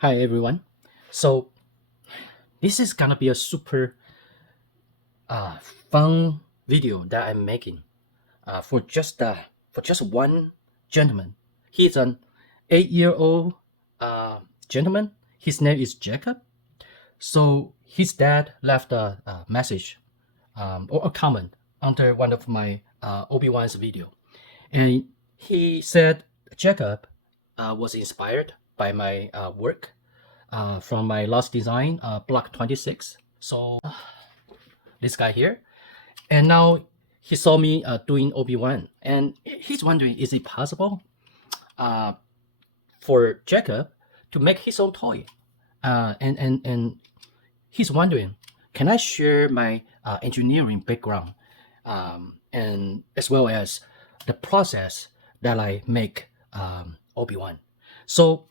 Hi everyone. So this is gonna be a super uh, fun video that I'm making for just one gentleman. He's an 8-year-old gentleman. His name is Jacob. So his dad left a message or a comment under one of my OB-1's video, and he said Jacob was inspired by my work from my last design, block 26. So this guy here, and now he saw me doing OB-1, and he's wondering, is it possible uh, for Jacob to make his own toy? And he's wondering, can I share my engineering background and as well as the process that I make OB-1? So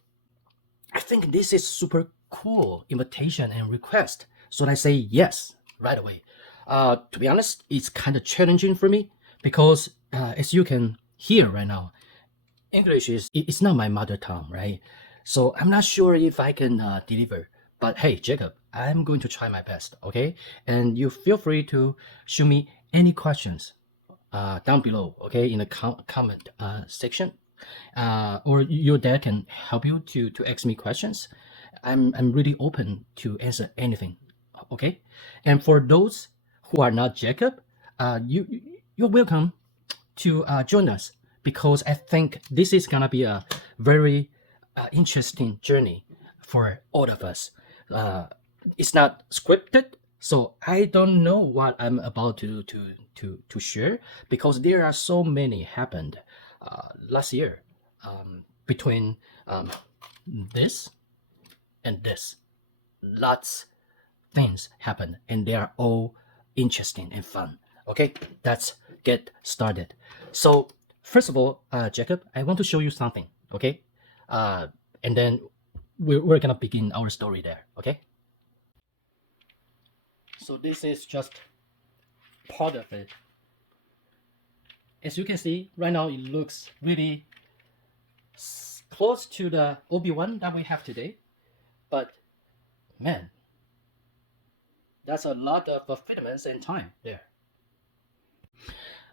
I think this is super cool invitation and request. So I say yes right away. To be honest, it's kind of challenging for me because as you can hear right now, English is it's not my mother tongue, right? So I'm not sure if I can deliver. But hey, Jacob, I'm going to try my best, okay? And you feel free to shoot me any questions down below, okay, in the comment section. Or your dad can help you to ask me questions. I'm really open to answer anything, okay? And for those who are not Jacob, you're welcome to join us because I think this is gonna be a very interesting journey for all of us. Uh, it's not scripted, so I don't know what I'm about to share because there are so many happened last year between this and this. Lots things happen, and they are all interesting and fun. Okay, let's get started. So first of all, Jacob, I want to show you something. Okay, and then we're gonna begin our story there. Okay. So this is just part of it. As you can see, right now it looks really close to the OB-1 that we have today, but man, that's a lot of vitamins and time there.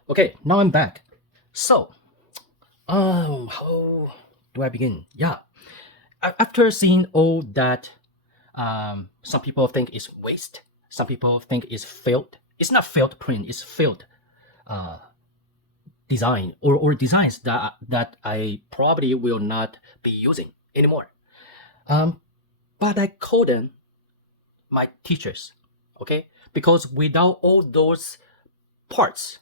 Okay, now I'm back. So, how do I begin? Yeah, after seeing all that, some people think is waste. Some people think is failed. It's not failed print. It's failed design or designs that I probably will not be using anymore. But I call them my teachers, okay? Because without all those parts,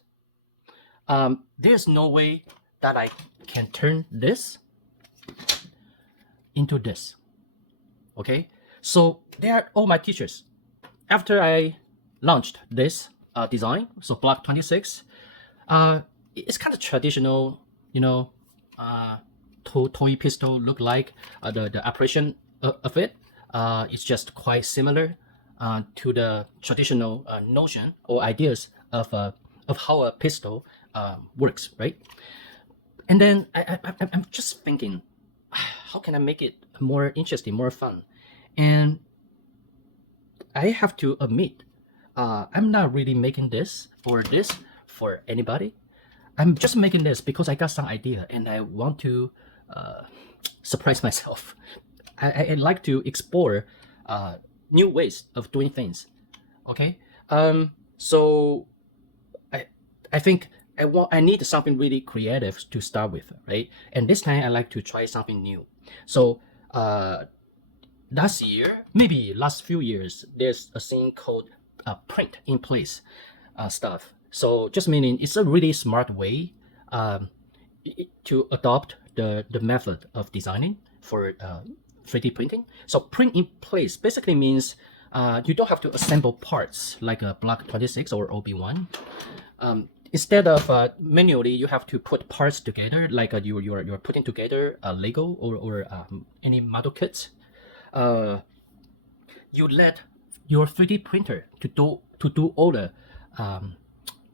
there's no way that I can turn this into this, okay? So they are all my teachers. After I launched this design, so block 26, it's kind of traditional, you know, toy pistol look like the operation of it. It's just quite similar to the traditional notion or ideas of how a pistol works, right? And then I'm just thinking, how can I make it more interesting, more fun? And I have to admit, I'm not really making this or this for anybody. I'm just making this because I got some idea and I want to surprise myself. I like to explore new ways of doing things. Okay, so I think I need something really creative to start with, right? And this time I like to try something new. So last year, maybe last few years, there's a thing called print in place stuff. So just meaning it's a really smart way to adopt the method of designing for 3D printing. So print in place basically means you don't have to assemble parts like a block 26 or OB-1. Instead of manually, you have to put parts together like you're putting together a Lego or any model kits. You let your 3D printer to do all the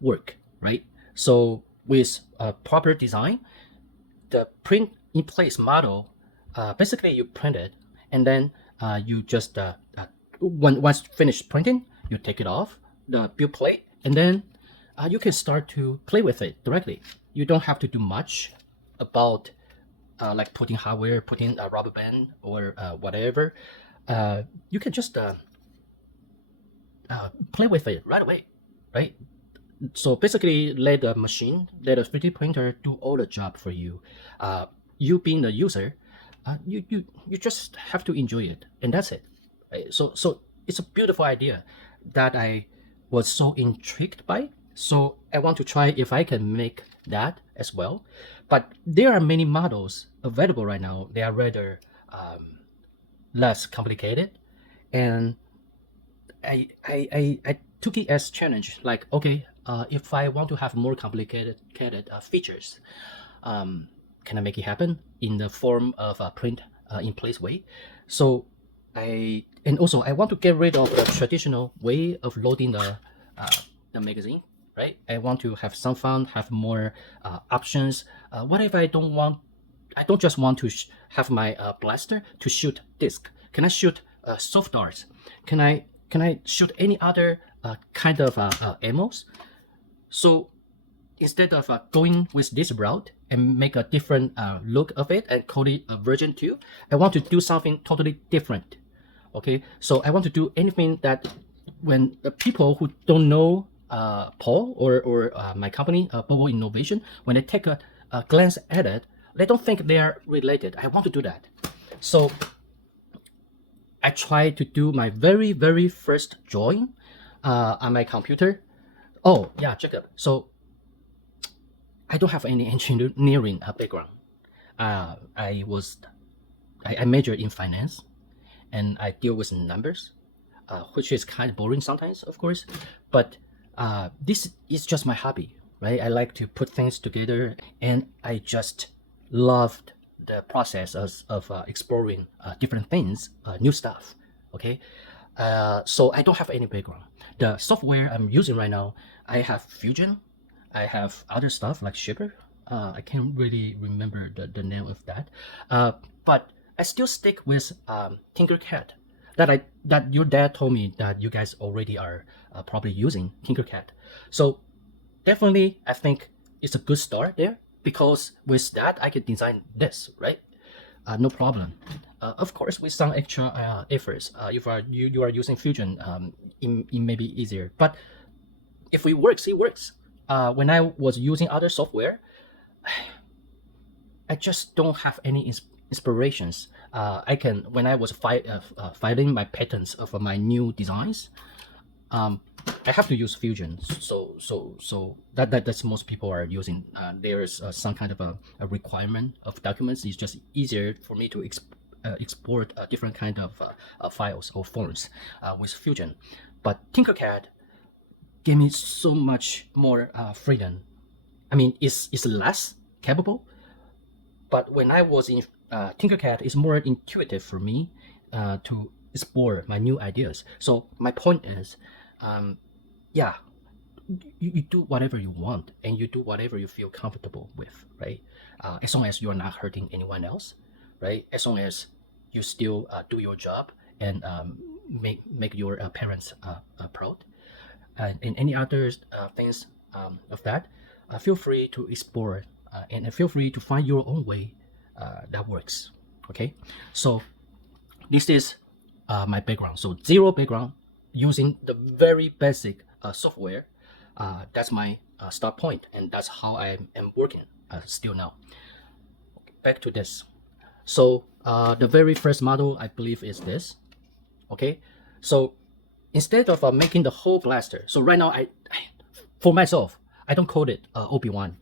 work, right? So with proper design, the print in place model, basically you print it and then you just once finished printing, you take it off the build plate, and then you can start to play with it directly. You don't have to do much about like putting hardware, putting a rubber band or whatever. You can just play with it right away, right? So basically, let the machine, let a 3D printer do all the job for you. You being the user, you just have to enjoy it, and that's it. Right? So it's a beautiful idea that I was so intrigued by. So I want to try if I can make that as well. But there are many models available right now. They are rather less complicated, and I took it as challenge. Like, okay, if I want to have more complicated features, can I make it happen in the form of a print in place way? So and also I want to get rid of the traditional way of loading the magazine. Right? I want to have some fun, have more options. What if I don't want? I don't just want to have my blaster to shoot disc. Can I shoot soft darts? Can I shoot any other kind of ammos? So instead of going with this route and make a different look of it and call it a version 2, I want to do something totally different. Okay, so I want to do anything that when people who don't know Paul or my company, Bobo Innovation, when they take a glance at it, they don't think they are related. I want to do that. So I try to do my very, very first drawing on my computer. Oh, yeah, Jacob. So I don't have any engineering background. I majored in finance, and I deal with numbers, which is kind of boring sometimes, of course. But this is just my hobby, right? I like to put things together, and I just loved the process of exploring different things, new stuff. Okay, so I don't have any background. The software I'm using right now, I have Fusion, I have other stuff like Sugar. I can't really remember the name of that, but I still stick with Tinkercad. That your dad told me that you guys already are probably using Tinkercad. So definitely, I think it's a good start there, because with that I can design this, right? No problem. Of course, with some extra efforts, if you are using Fusion, it may be easier. But if it works, it works. When I was using other software, I just don't have any inspirations. When I was filing my patents of my new designs, I have to use Fusion. So that's most people are using. There is some kind of a requirement of documents. It's just easier for me to export different kind of files or forms with Fusion. But Tinkercad gave me so much more freedom. I mean, it's less capable, but when I was in Tinkercad, it's more intuitive for me to explore my new ideas. So my point is, yeah, you do whatever you want and you do whatever you feel comfortable with, right? As long as you're not hurting anyone else, right? As long as you still do your job and make your parents proud, and any other things of that, feel free to explore and feel free to find your own way that works. Okay, so this is my background. So zero background, using the very basic software. That's my start point, and that's how I am working still now. Back to this. So the very first model, I believe, is this. Okay, so instead of making the whole blaster, so right now for myself, I don't code it OB-1.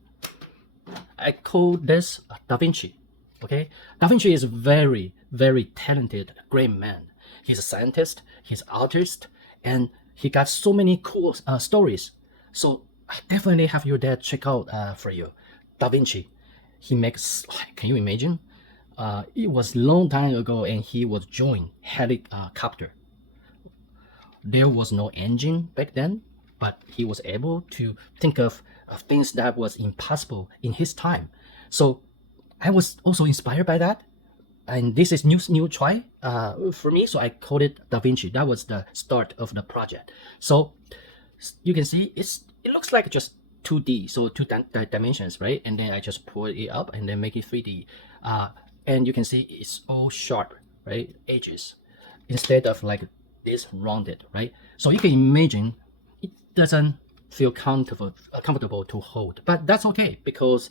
I call this Da Vinci. Okay, Da Vinci is a very, very talented, great man. He's a scientist, he's an artist, and he got so many cool stories. So I definitely have your dad check out for you. Da Vinci. He makes. Can you imagine? It was long time ago, and he was drawing helicopter. There was no engine back then, but he was able to think of things that was impossible in his time. So I was also inspired by that. and this is new try for me, so I called it Da Vinci. That was the start of the project. So you can see it looks like just 2D, so dimensions, right? And then I just pull it up and then make it 3D. And you can see it's all sharp, right? Edges instead of like this rounded, right? So you can imagine it doesn't feel comfortable to hold, but that's okay because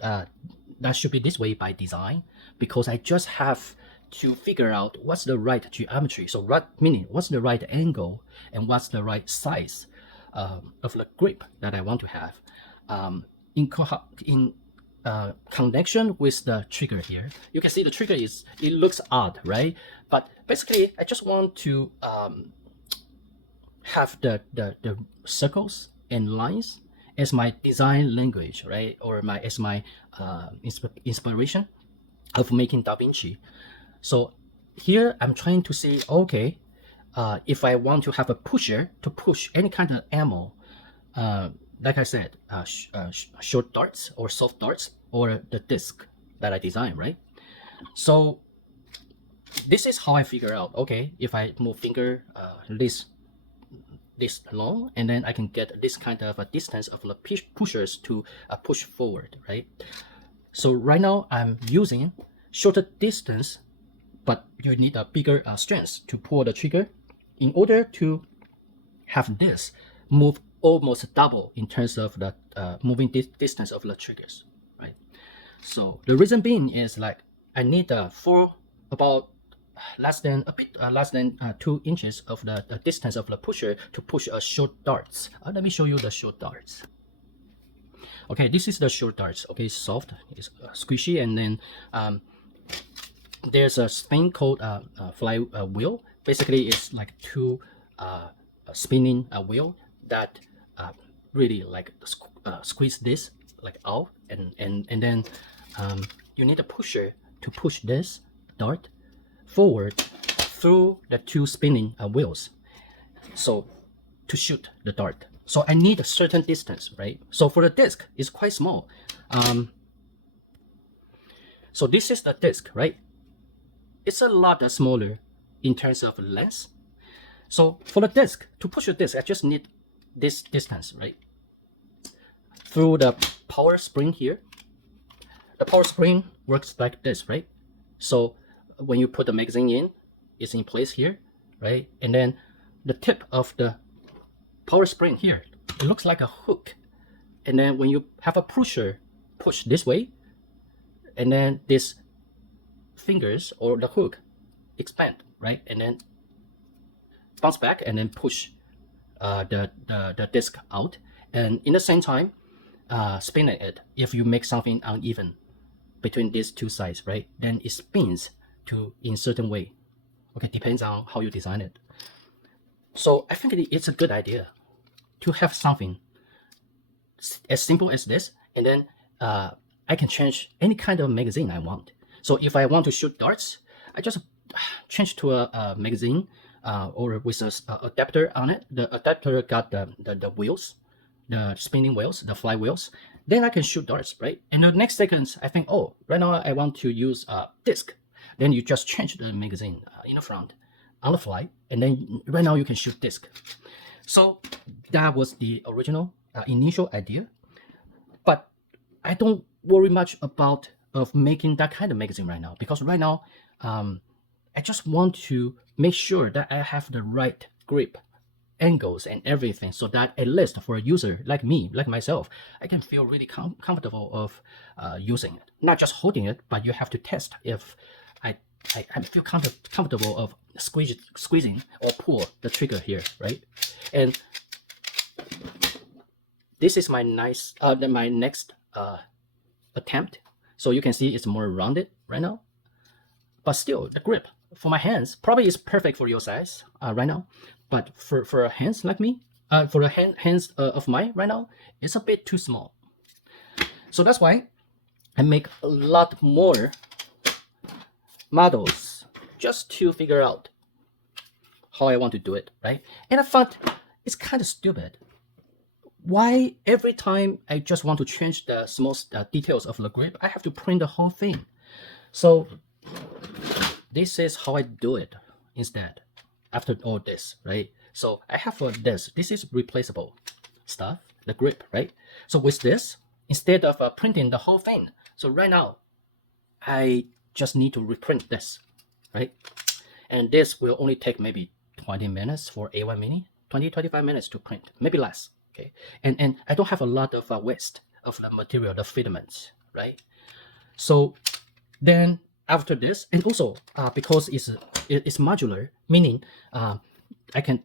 that should be this way by design, because I just have to figure out what's the right geometry. So right meaning what's the right angle and what's the right size of the grip that I want to have in connection with the trigger here. You can see the trigger it looks odd, right? But basically I just want to have the circles and lines as my design language, right? Or as my inspiration of making Da Vinci. So here I'm trying to see, okay, if I want to have a pusher to push any kind of ammo, like I said, short darts or soft darts or the disc that I designed, right? So this is how I figure out, okay, if I move finger this long, and then I can get this kind of a distance of the pushers to push forward, right? So right now I'm using shorter distance, but you need a bigger strength to pull the trigger in order to have this move almost double in terms of the moving distance of the triggers, right? So the reason being is like I need about less than 2 inches of the distance of the pusher to push a short darts. Let me show you the short darts. Okay, this is the short darts. Okay, soft, it's squishy, and then there's a thing called fly wheel. Basically, it's like 2 spinning wheel that really like squeeze this like out, and then you need a pusher to push this dart forward through the 2 spinning wheels, so to shoot the dart. So I need a certain distance, right? So for the disc, it's quite small. So this is the disc, right? It's a lot smaller in terms of length. So for the disc, to push the disc, I just need this distance, right? Through the power spring here. The power spring works like this, right? So when you put the magazine in, it's in place here, right? And then the tip of the power spring here, it looks like a hook. And then when you have a pusher push this way, and then this fingers or the hook expand, right? And then bounce back and then push the disc out. And in the same time, spinning it. If you make something uneven between these 2 sides, right? Then it spins in certain way. Okay, depends on how you design it. So I think it's a good idea to have something as simple as this, and then I can change any kind of magazine I want. So if I want to shoot darts, I just change to a magazine or with an adapter on it. The adapter got the wheels, the spinning wheels, the fly wheels. Then I can shoot darts, right? And the next seconds, I think, oh, right now I want to use a disc. Then you just change the magazine in the front on the fly, and then right now you can shoot disc. So that was the original initial idea, but I don't worry much about making that kind of magazine right now, because right now I just want to make sure that I have the right grip angles and everything, so that at least for a user like me, like myself, I can feel really comfortable of using it. Not just holding it, but you have to test if I feel comfortable of squeezing or pull the trigger here, right? And this is my my next attempt. So you can see it's more rounded right now, but still the grip for my hands probably is perfect for your size right now. But for hands like me, for the hands of mine right now, it's a bit too small. So that's why I make a lot more models just to figure out how I want to do it, right? And I thought it's kind of stupid. Why every time I just want to change the small details of the grip, I have to print the whole thing? So this is how I do it instead after all this, right? So I have this is replaceable stuff, the grip, right? So with this, instead of printing the whole thing, so right now I just need to reprint this, right? And this will only take maybe 20 minutes for A1 mini, 25 minutes to print, maybe less, okay? And I don't have a lot of waste of the material, the filaments, right? So then after this, and also because it's modular, meaning I can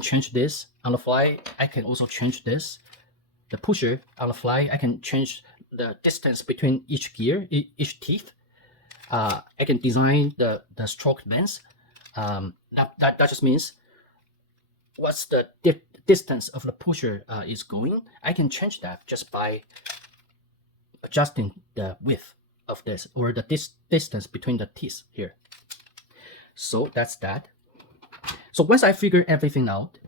change this on the fly. I can also change this, the pusher on the fly. I can change the distance between each gear, each teeth. I can design the stroke length. That just means what's the distance of the pusher is going. I can change that just by adjusting the width of this, or the distance between the teeth here. So that's that. So once I figure everything out,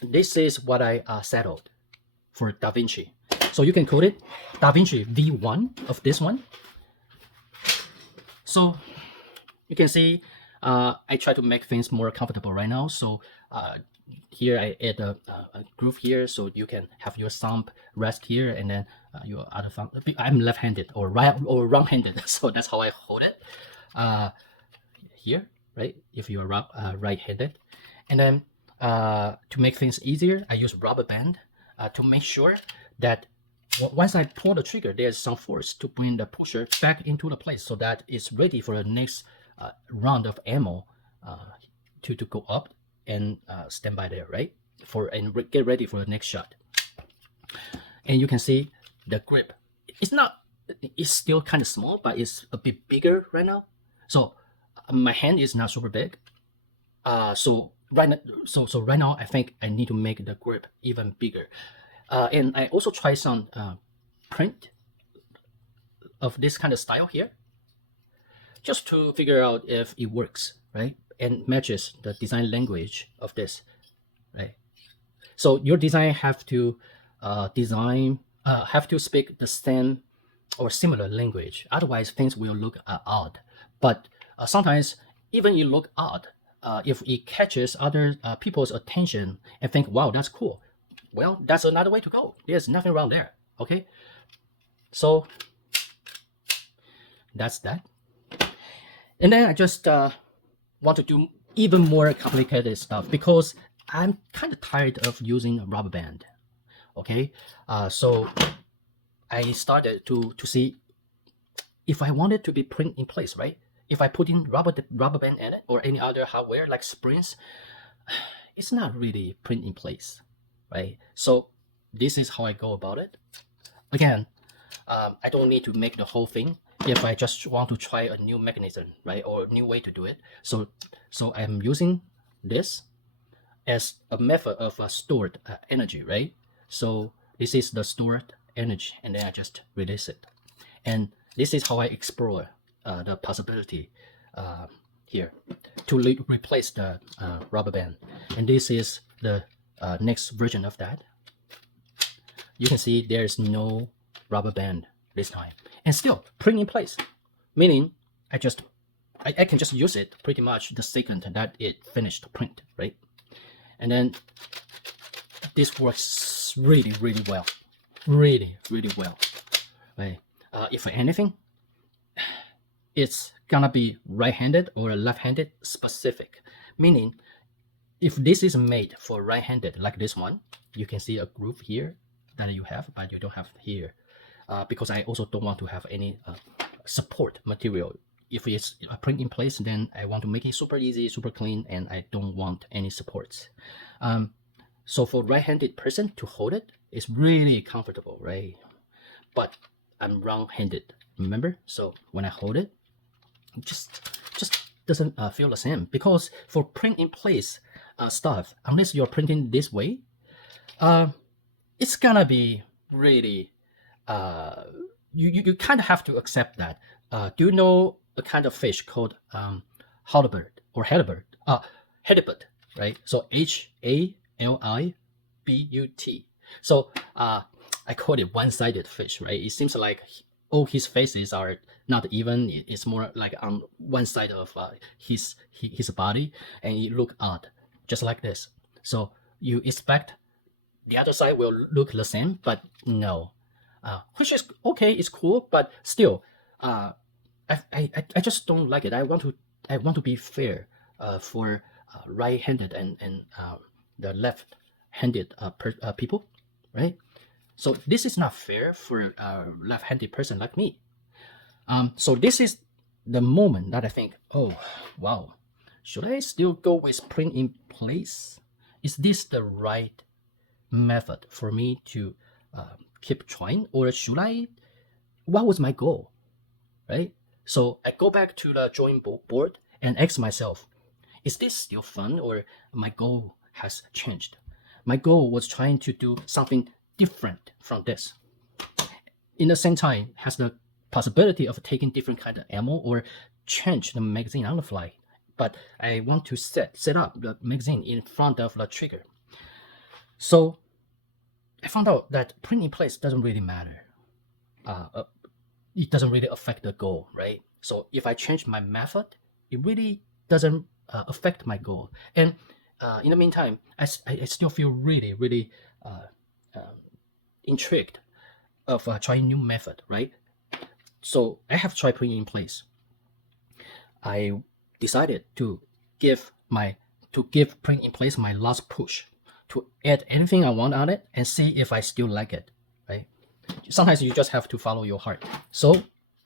this is what I settled for Da Vinci. So you can code it Da Vinci V1 of this one. So you can see I try to make things more comfortable right now. So here I add a groove here, so you can have your thumb rest here, and then your other thumb. I'm left-handed or wrong-handed, so that's how I hold it here, right? If you're right-handed, and then to make things easier, I use rubber band to make sure that once I pull the trigger, there's some force to bring the pusher back into the place, so that it's ready for the next round of ammo to go up and stand by there, right? Get ready for the next shot. And you can see the grip. It's still kind of small, but it's a bit bigger right now. So my hand is not super big. So right now I think I need to make the grip even bigger. And I also try some print of this kind of style here, just to figure out if it works, right? And matches the design language of this, right? So your design have to speak the same or similar language. Otherwise, things will look odd. But sometimes even it look odd, if it catches other people's attention and think, wow, that's cool. Well, that's another way to go. There's nothing wrong there, okay? So that's that. And then I just want to do even more complicated stuff because I'm kind of tired of using a rubber band, okay? So I started to see if I wanted to be print in place, right? If I put in rubber band in it or any other hardware like springs, it's not really print in place, right? So this is how I go about it. Again, I don't need to make the whole thing if I just want to try a new mechanism, right, or a new way to do it. So I'm using this as a method of stored energy, right? So this is the stored energy, and then I just release it. And this is how I explore the possibility here to replace the rubber band. And this is the next version of that. You can see there's no rubber band this time, and still print in place, meaning I can just use it pretty much the second that it finished print, right? And then this works really well, really well, right? If anything, it's gonna be right-handed or left-handed specific, meaning if this is made for right-handed like this one, you can see a groove here that you have, but you don't have here. Because I also don't want to have any support material. If it's a print in place, then I want to make it super easy, super clean, and I don't want any supports. So for right-handed person to hold it, it's really comfortable, right? But I'm wrong-handed, remember? So when I hold it, it just doesn't feel the same. Because for print in place stuff, unless you're printing this way, it's gonna be really you kind of have to accept that. Do you know a kind of fish called halibut or halibut? Halibut, right? So HALIBUT. So I call it one-sided fish, right? It seems like all his faces are not even. It's more like on one side of his body, and it look odd, just like this. So you expect the other side will look the same, but no, which is okay. It's cool, but still, uh, I just don't like it. I want to be fair for right-handed and the left-handed people, right? So this is not fair for a left-handed person like me. So this is the moment that I think, oh, wow, should I still go with print in place? Is this the right method for me to keep trying, or should I? What was my goal, right? So I go back to the drawing board and ask myself, is this still fun, or my goal has changed? My goal was trying to do something different from this. In the same time, has the possibility of taking different kind of ammo or change the magazine on the fly. But I want to set up the magazine in front of the trigger. So I found out that print in place doesn't really matter. It doesn't really affect the goal, right? So if I change my method, it really doesn't affect my goal. And in the meantime, I still feel really, really intrigued of trying new method, right? So I have tried putting in place. I decided to give print in place my last push, to add anything I want on it and see if I still like it, right? Sometimes you just have to follow your heart. So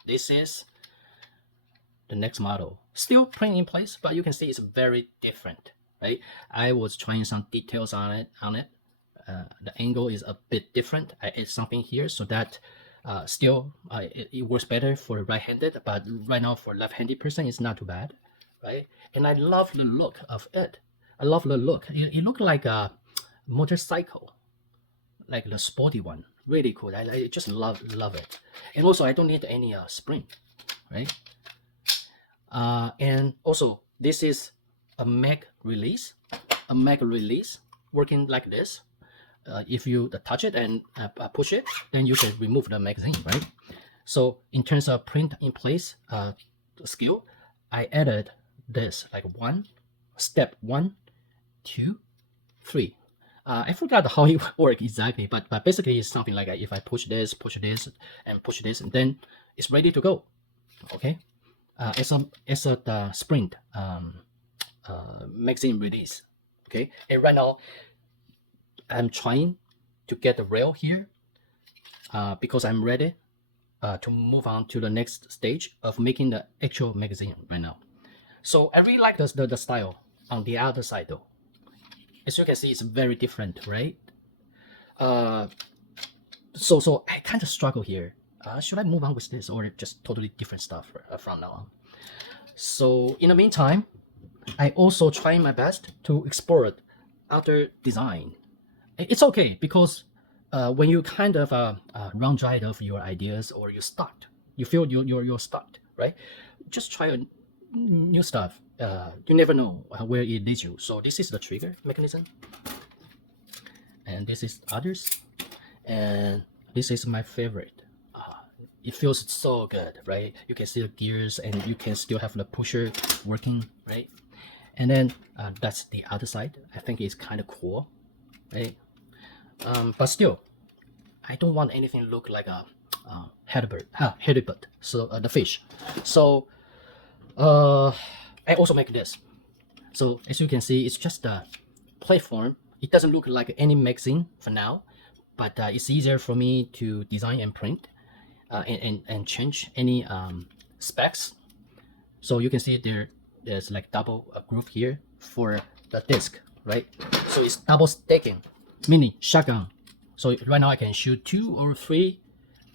this is the next model, still print in place, but you can see it's very different, right? I was trying some details on it. The angle is a bit different. I add something here so that still it works better for right-handed, but right now for left-handed person it's not too bad, right? And I love the look of it. I love the look. It looked like a motorcycle, like the sporty one. Really cool. I just love it. And also I don't need any spring, right? And also this is a mag release working like this. If you touch it and push it, then you can remove the magazine, right? So in terms of print in place skill, I added this like step 1, 2, 3. I forgot how it works exactly, but basically it's something like if I push this, and then it's ready to go. Okay, it's a sprint magazine release. Okay, and right now I'm trying to get the rail here because I'm ready to move on to the next stage of making the actual magazine right now. So I really like the style on the other side though. As you can see, it's very different, right? So I kind of struggle here. Should I move on with this or just totally different stuff from now on? So in the meantime, I also trying my best to explore other design. It's okay because when you kind of run dry of your ideas or you start, you feel you're stuck, right? Just try new stuff. You never know where it leads you. So this is the trigger mechanism, and this is others, and this is my favorite. It feels so good, right? You can see the gears, and you can still have the pusher working, right? And then that's the other side. I think it's kind of cool, right? But still, I don't want anything look like a halibut, so the fish. So I also make this. So as you can see, it's just a platform. It doesn't look like any magazine for now, but it's easier for me to design and print and change any specs. So you can see there's like double groove here for the disc, right? So it's double stacking, meaning shotgun. So right now I can shoot 2 or 3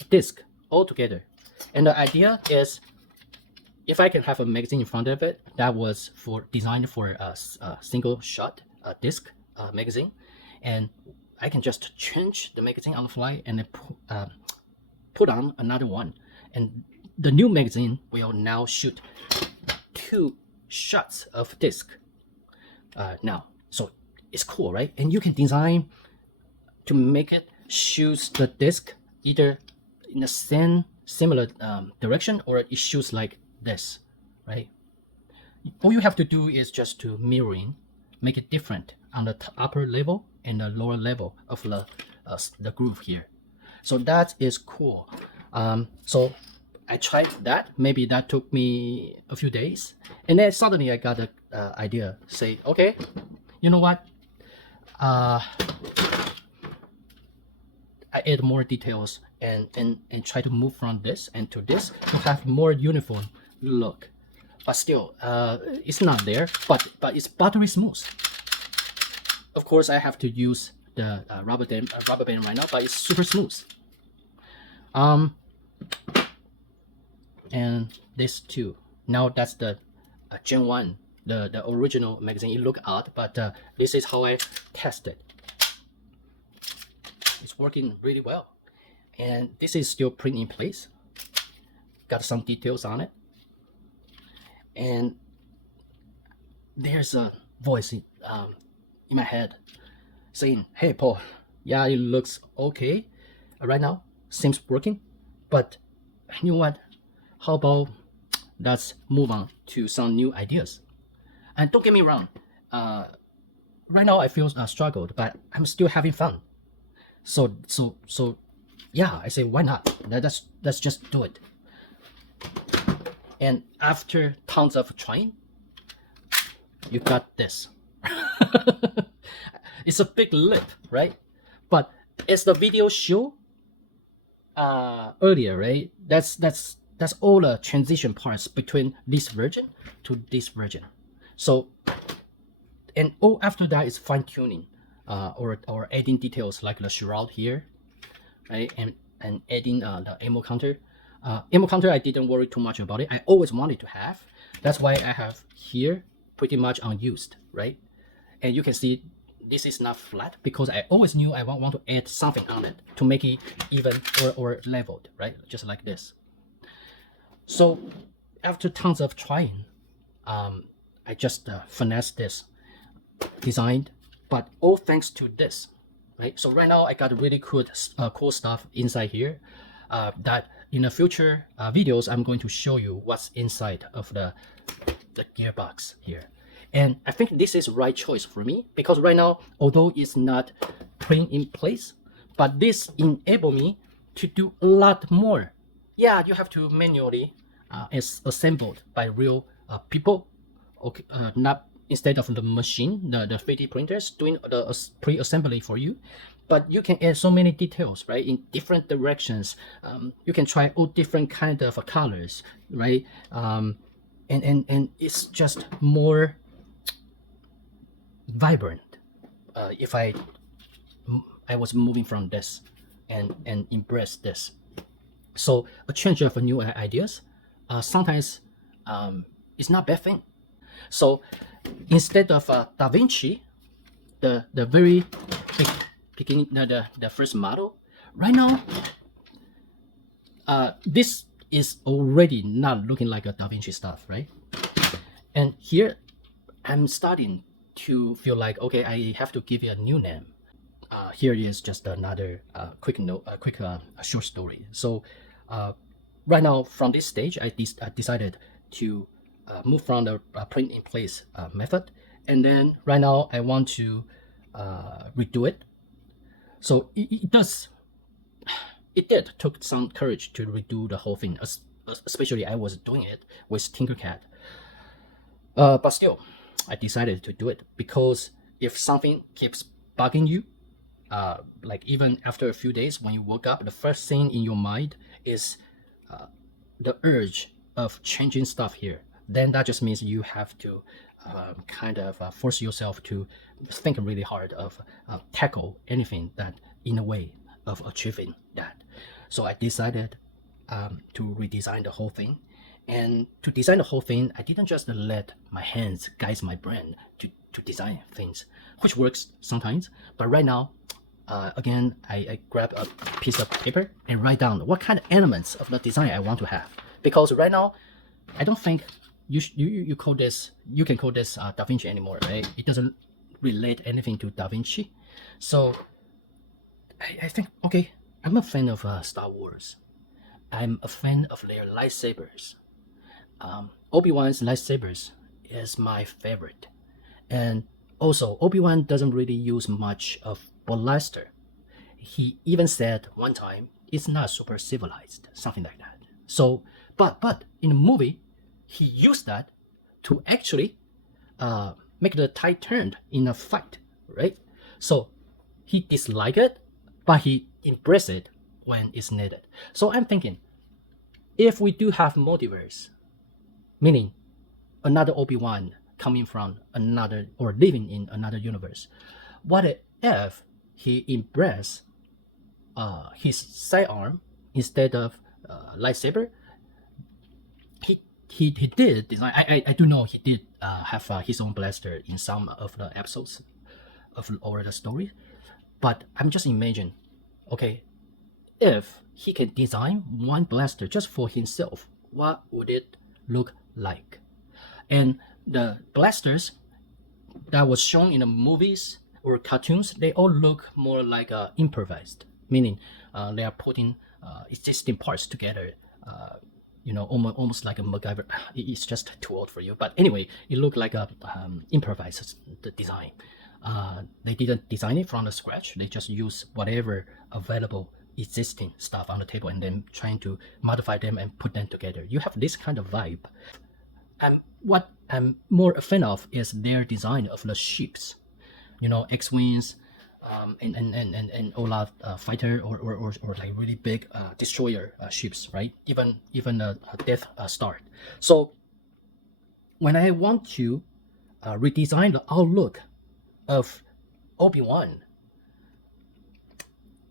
discs all together. And the idea is, if I can have a magazine in front of it, that was designed for a single shot disc magazine, and I can just change the magazine on the fly and then put on another one, and the new magazine will now shoot 2 shots of disc now. So it's cool, right? And you can design to make it shoot the disc either in the same similar direction, or it shoots like this, right? All you have to do is just to mirroring, make it different on the upper level and the lower level of the groove here. So that is cool. So I tried that. Maybe that took me a few days, and then suddenly I got an idea. Say, okay, you know what? I add more details and try to move from this and to this to have more uniform look. But still, it's not there. But it's buttery smooth. Of course, I have to use the rubber band right now, but it's super smooth. And this too. Now that's the Gen 1, the original magazine. It looked odd, but this is how I tested. It's working really well. And this is still print in place. Got some details on it. And there's a voice in my head saying, hey Paul, yeah, it looks okay right now, seems working, but you know what, how about let's move on to some new ideas. And don't get me wrong, right now I feel struggled, but I'm still having fun. So yeah, I say, why not? Let's just do it. And after tons of trying, you got this. It's a big leap, right? But as the video show earlier, right? That's all the transition parts between this version to this version. So, and all after that is fine tuning, or adding details like the shroud here, right? And adding the ammo counter. Ammo counter, I didn't worry too much about it. I always wanted to have. That's why I have here pretty much unused, right? And you can see this is not flat because I always knew I want to add something on it to make it even or leveled, right? Just like this. So after tons of trying, I just finessed this design, but all thanks to this, right? So right now I got really cool stuff inside here that in the future videos I'm going to show you what's inside of the gearbox here. And I think this is the right choice for me because right now, although it's not print in place, but this enable me to do a lot more. Yeah, you have to manually assembled by real people, okay, not instead of the machine, the 3D printers doing the pre-assembly for you. But you can add so many details, right, in different directions. You can try all different kind of colors, right? And it's just more vibrant if I was moving from this and embrace this. So a change of new ideas sometimes it's not a bad thing. So instead of Da Vinci, the very beginning, the first model, right now this is already not looking like a Da Vinci stuff, right? And here I'm starting to feel like, okay, I have to give it a new name. Here is just another quick short story. So right now from this stage, I decided to move from the print in place method, and then right now I want to redo it. So it did took some courage to redo the whole thing, especially I was doing it with Tinkercad. But still, I decided to do it because if something keeps bugging you, like even after a few days when you woke up, the first thing in your mind is the urge of changing stuff here, then that just means you have to kind of force yourself to think really hard of tackle anything that in a way of achieving that. So I decided to redesign the whole thing. And to design the whole thing, I didn't just let my hands guide my brain to design things, which works sometimes. But right now, again, I grab a piece of paper and write down what kind of elements of the design I want to have. Because right now, I don't think you call this, you can call this Da Vinci anymore, right? It doesn't relate anything to Da Vinci. So I think, okay, I'm a fan of Star Wars. I'm a fan of their lightsabers. Obi-Wan's lightsabers is my favorite. And also, Obi-Wan doesn't really use much of blaster. He even said one time, it's not super civilized, something like that. So, but in the movie, he used that to actually make the tide turn in a fight, right? So he disliked it, but he embraced it when it's needed. So I'm thinking, if we do have multiverse, meaning another Obi-Wan coming from another or living in another universe, what if he embraced his sidearm instead of lightsaber? He did design. I do know he did have his own blaster in some of the episodes of over the story, but I'm just imagining, okay, if he can design one blaster just for himself, what would it look like? And the blasters that was shown in the movies or cartoons, they all look more like improvised, meaning they are putting existing parts together. Almost like a MacGyver. It's just too old for you, but anyway, it looked like a improvised design. They didn't design it from the scratch. They just use whatever available existing stuff on the table and then trying to modify them and put them together. You have this kind of vibe. What I'm more a fan of is their design of the ships, X-wings, and all that fighter or like really big destroyer ships, right? Even a Death Star. So when I want to redesign the outlook of Obi-Wan,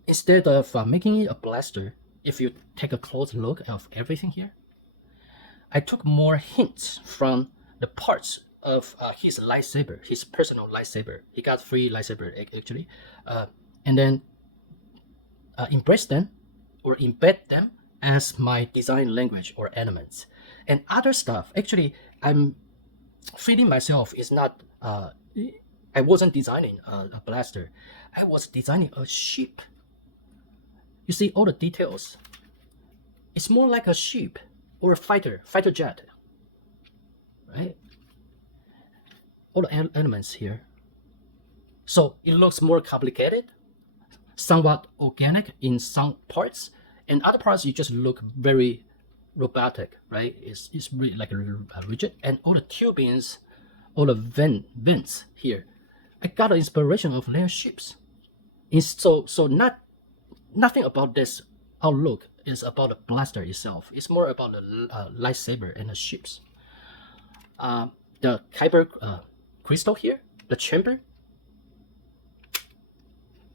instead of making it a blaster, if you take a close look of everything here, I took more hints from the parts of his lightsaber, his personal lightsaber. He got 3 lightsaber actually, and then embrace them or embed them as my design language or elements. And other stuff, actually, I'm feeling myself is not. I wasn't designing a blaster. I was designing a ship. You see all the details. It's more like a ship or a fighter jet, right? All the elements here. So it looks more complicated, somewhat organic in some parts, and other parts you just look very robotic, right? It's really like rigid, and all the tubings, all the vents here, I got an inspiration of their ships. So nothing about this outlook is about the blaster itself. It's more about the lightsaber and the ships. The kyber crystal here, the chamber,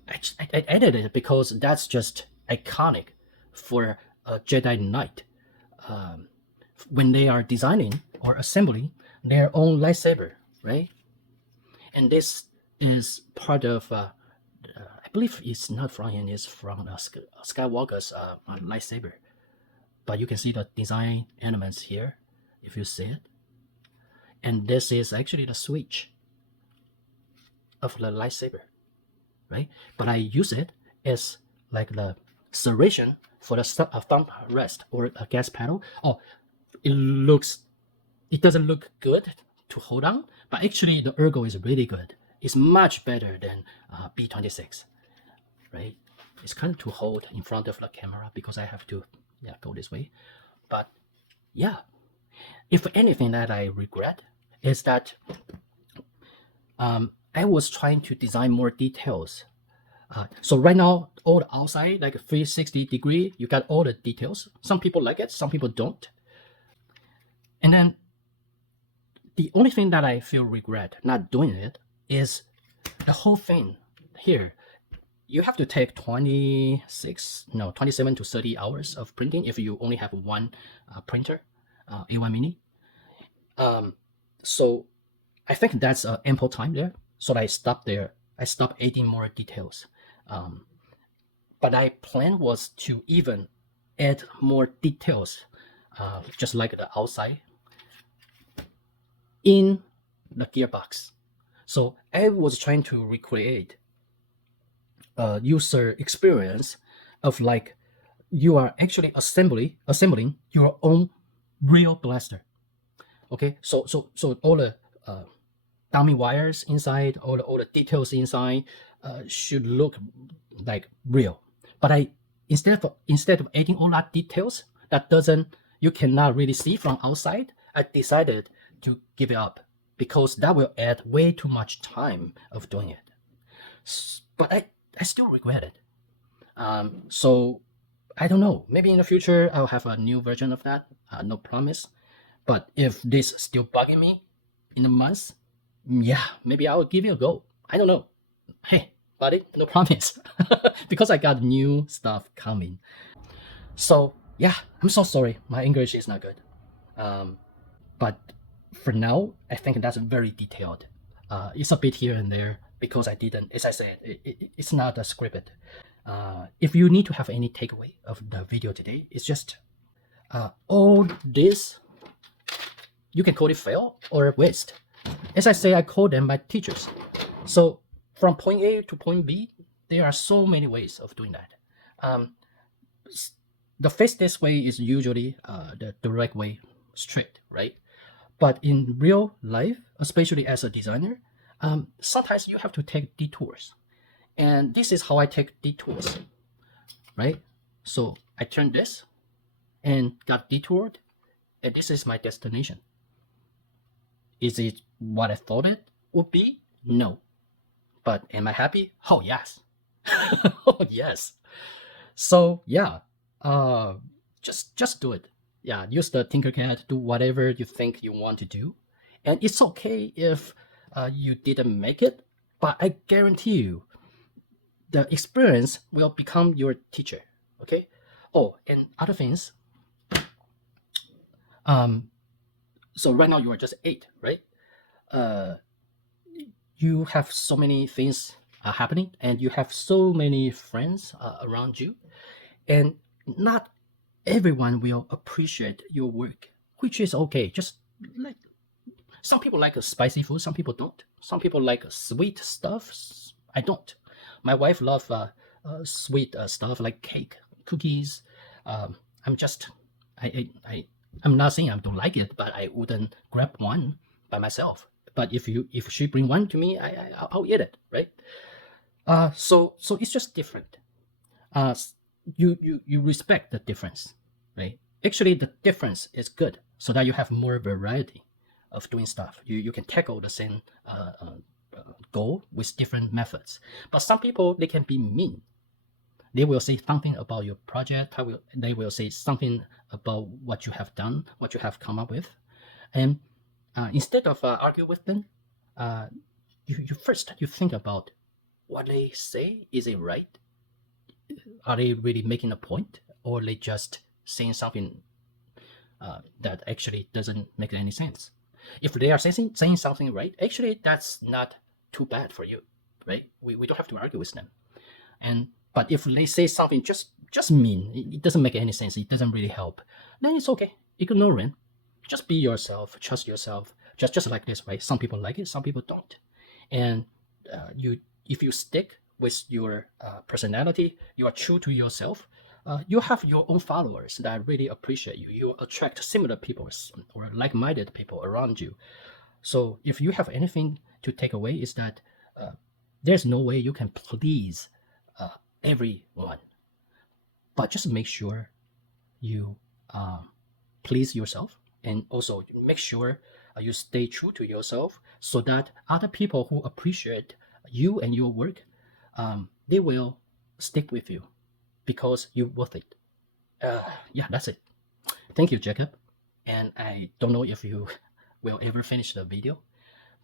I added it because that's just iconic for a Jedi Knight. When they are designing or assembling their own lightsaber, right? And this is part of, I believe it's not from him, it's from Skywalker's lightsaber. But you can see the design elements here, if you see it. And this is actually the switch of the lightsaber, right? But I use it as like the serration for the thumb rest or a gas pedal. Oh, it doesn't look good to hold on, but actually the ergo is really good. It's much better than B26, right? It's kind of to hold in front of the camera because I have to go this way. But yeah, if anything that I regret is that I was trying to design more details. So right now, all the outside, like 360 degree, you got all the details. Some people like it, some people don't. And then the only thing that I feel regret not doing it is the whole thing here. You have to take 27 to 30 hours of printing if you only have one printer, A1 Mini. So I think that's ample time there. So I stopped there. I stopped adding more details. But my plan was to even add more details, just like the outside, in the gearbox. So I was trying to recreate a user experience of like you are actually assembling your own real blaster. Okay, so all the dummy wires inside, all the details inside should look like real. But I instead of adding all that details that doesn't you cannot really see from outside, I decided to give it up because that will add way too much time of doing it. But I still regret it. So I don't know. Maybe in the future I'll have a new version of that. No promise. But if this still bugging me in a month, yeah, maybe I'll give it a go. I don't know. Hey, buddy, no promise. Because I got new stuff coming. So yeah, I'm so sorry. My English is not good. But for now, I think that's very detailed. It's a bit here and there because I didn't, as I said, it's not a scripted. If you need to have any takeaway of the video today, it's just all this, you can call it fail or waste. As I say, I call them my teachers. So from point A to point B, there are so many ways of doing that. The fastest way is usually the direct way, straight, right? But in real life, especially as a designer, sometimes you have to take detours. And this is how I take detours, right? So I turned this and got detoured, and this is my destination. Is it what I thought it would be? No. But am I happy? Oh, yes. Oh, yes. So yeah, just do it. Yeah, use the Tinkercad, do whatever you think you want to do. And it's okay if you didn't make it, but I guarantee you, the experience will become your teacher. Okay. Oh, and other things. So right now you are just 8, right? You have so many things happening, and you have so many friends around you, and not everyone will appreciate your work, which is okay. Just like some people like spicy food, some people don't. Some people like sweet stuff. I don't. My wife loves sweet stuff like cake, cookies. I'm just, I'm not saying I don't like it, but I wouldn't grab one by myself. But if she bring one to me, I'll eat it, right? So it's just different. You respect the difference, right? Actually, the difference is good, so that you have more variety of doing stuff. You can tackle the same goal with different methods. But some people, they can be mean. They will say something about your project. They will say something about what you have done, what you have come up with, and instead of argue with them, you first you think about what they say. Is it right? Are they really making a point, or they just saying something that actually doesn't make any sense? If they are saying something right, actually that's not too bad for you, right? We don't have to argue with them. But if they say something just mean, it doesn't make any sense, it doesn't really help, then it's okay. Ignore it. Just be yourself, trust yourself. Just like this, right? Some people like it, some people don't. And if you stick with your personality, you are true to yourself, you have your own followers that really appreciate you. You attract similar people or like-minded people around you. So if you have anything to take away, is that there's no way you can please everyone, but just make sure you please yourself, and also make sure you stay true to yourself, so that other people who appreciate you and your work, they will stick with you because you're worth it. Yeah, that's it. Thank you, Jacob. And I don't know if you will ever finish the video,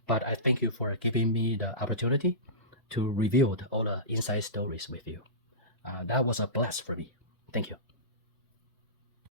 but I thank you for giving me the opportunity to reveal all the inside stories with you. That was a blast for me. Thank you.